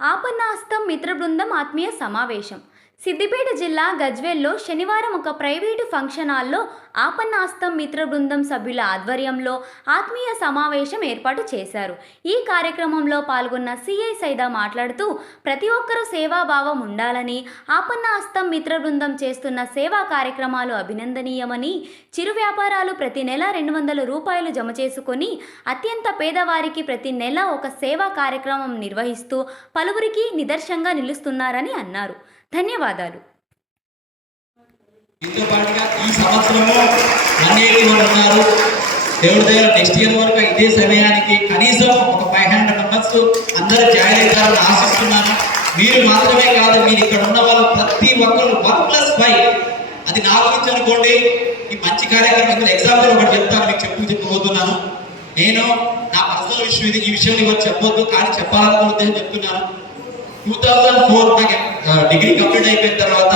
ఆపన్నాస్తం మిత్ర బృందం ఆత్మీయ సమావేశం. సిద్దిపేట జిల్లా గజ్వేల్లో శనివారం ఒక ప్రైవేటు ఫంక్షన్ హాల్లో ఆపన్నాస్తం మిత్ర బృందం సభ్యుల ఆధ్వర్యంలో ఆత్మీయ సమావేశం ఏర్పాటు చేశారు. ఈ కార్యక్రమంలో పాల్గొన్న సిఐ సైదా మాట్లాడుతూ ప్రతి ఒక్కరూ సేవాభావం ఉండాలని ఆపన్నాస్తం మిత్ర బృందం చేస్తున్న సేవా కార్యక్రమాలు అభినందనీయమని చిరు వ్యాపారాలు ప్రతి నెల రెండు వందల రూపాయలు జమ చేసుకొని అత్యంత పేదవారికి ప్రతి నెల ఒక సేవా కార్యక్రమం నిర్వహిస్తూ పలువురికి నిదర్శంగా నిలుస్తున్నారని అన్నారు. ధన్యవాదాలు. దీంతో పాటుగా ఈ సంవత్సరంలో అన్నేటి ఉన్నారు దేవుడి దగ్గర నెక్స్ట్ ఇయర్ వరకు ఇదే సమయానికి కనీసం ఒక ఫైవ్ హండ్రెడ్ మెంబర్స్ అందరూ జాయిన్ అవుతారని ఆశిస్తున్నాను. మీరు మాత్రమే కాదు మీరు ఇక్కడ ఉన్న వాళ్ళు ప్రతి ఒక్కరు వన్ ప్లస్ ఫైవ్. అది నాకు ఇచ్చనుకోండి ఈ మంచి కార్యక్రమం ఇక్కడ ఎగ్జాంపుల్ ఒకటి చెప్తాను మీకు చెప్పు చెప్పబోతున్నాను. నేను నా పర్సనల్ విషయం ఇది ఈ విషయం ఇవ్వరు చెప్పొద్దు కానీ చెప్పాలనుకున్న ఉద్దేశం చెప్తున్నాను. Two thousand four degree complete అయిపోయిన తర్వాత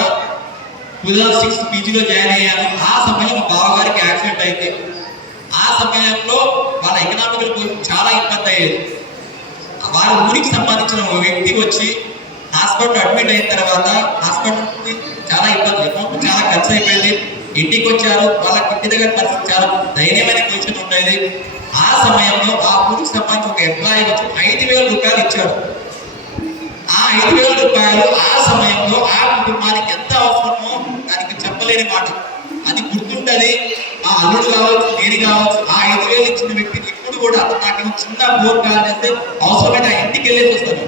టూ థౌజండ్ సిక్స్ పీజీలో జాయిన్ అయ్యాను. ఆ సమయం మా బావగారికి యాక్సిడెంట్ అయింది. ఆ సమయంలో వాళ్ళ ఎకనామికల్ చాలా ఇబ్బంది అయ్యేది. వారి ఊరికి సంబంధించిన ఒక వ్యక్తి వచ్చి హాస్పిటల్ అడ్మిట్ అయిన తర్వాత హాస్పిటల్కి చాలా ఇబ్బంది అమౌంట్ చాలా ఖర్చు అయిపోయింది. ఇంటికి వచ్చారు. వాళ్ళ ఇంటి దగ్గర పరిస్థితి చాలా దయనీయమైన పొజిషన్ ఉండేది. ఆ సమయంలో ఆ ఊరికి సంబంధించిన ఒక ఎంప్లాయీ వచ్చి ఐదు వేల రూపాయలు ఇచ్చాడు ఐదు వేల రూపాయలు ఆ సమయంలో ఆ కుటుంబానికి ఎంత అవసరమో దానికి చెప్పలేని మాట. అది గుర్తుంటది ఆ అల్లుడు కావచ్చు నేను కావచ్చు ఆ ఐదు వేలు ఇచ్చిన వ్యక్తికి ఇప్పుడు కూడా నాకు చిన్న బోర్ కావాలంటే అవసరమైన ఇంటికి వెళ్ళేసి వస్తాను.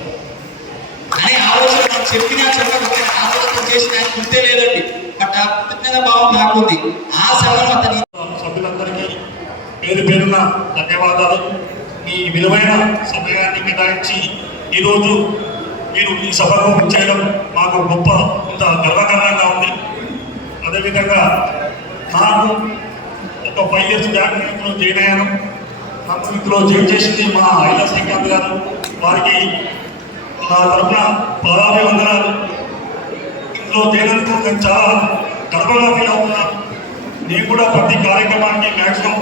అనే ఆలోచన నాకు చెప్పినా చెప్పకపోతే ఆలోచన చేసిన ఆయన గుర్తే లేదండి. బట్ ఆ కృతజ్ఞత భావం నాకుంది. ఆ సమయంలో అతని సభ్యులందరికీ పేరు పేరున ధన్యవాదాలు. మీ విలువైన సమయాన్ని కేటాయించి ఈరోజు మీరు ఈ సభకు చేయడం మాకు గొప్ప కొంత గర్వకారణంగా ఉంది. అదేవిధంగా నాకు ఒక ఫైవ్ ఇయర్స్ బ్యాక్ నేను జాయిన్ అయ్యాను. నాకు జాయిన్ చేసింది మా ఐలా శ్రీకాంత్ గారు. వారికి నా తరఫున పాదాభివందనాలు. ఇందులో చేయడానికి నేను చాలా గర్వంగా ఫీల్ అవుతున్నాను. నేను కూడా ప్రతి కార్యక్రమానికి మ్యాక్సిమం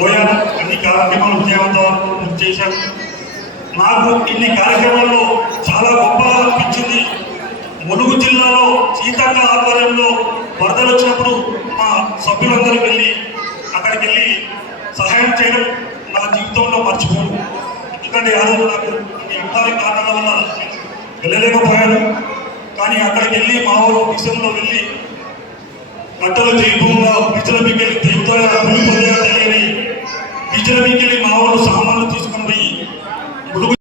పోయాను. అన్ని కార్యక్రమాలు విజయవంతం చేశాను. నాకు ఇన్ని కార్యక్రమాల్లో చాలా గొప్పగా అనిపించింది. ములుగు జిల్లాలో సీతక్క ఆధ్వర్యంలో వరదలు వచ్చినప్పుడు మా సభ్యులందరూ వెళ్ళి అక్కడికి వెళ్ళి సహాయం చేయడం నా జీవితంలో మర్చిపోను. ఎందుకంటే ఆ రోజు నాకు ఇబ్బంది కారణాల వల్ల వెళ్ళలేకపోయాను. కానీ అక్కడికి వెళ్ళి మా ఊరు విషయంలో వెళ్ళి బట్టలు చేయకుండా బీచ్ల మీకెళ్ళి తెగుతాయా తెలియని బీచ్ల మీకెళ్ళి మా ఊరు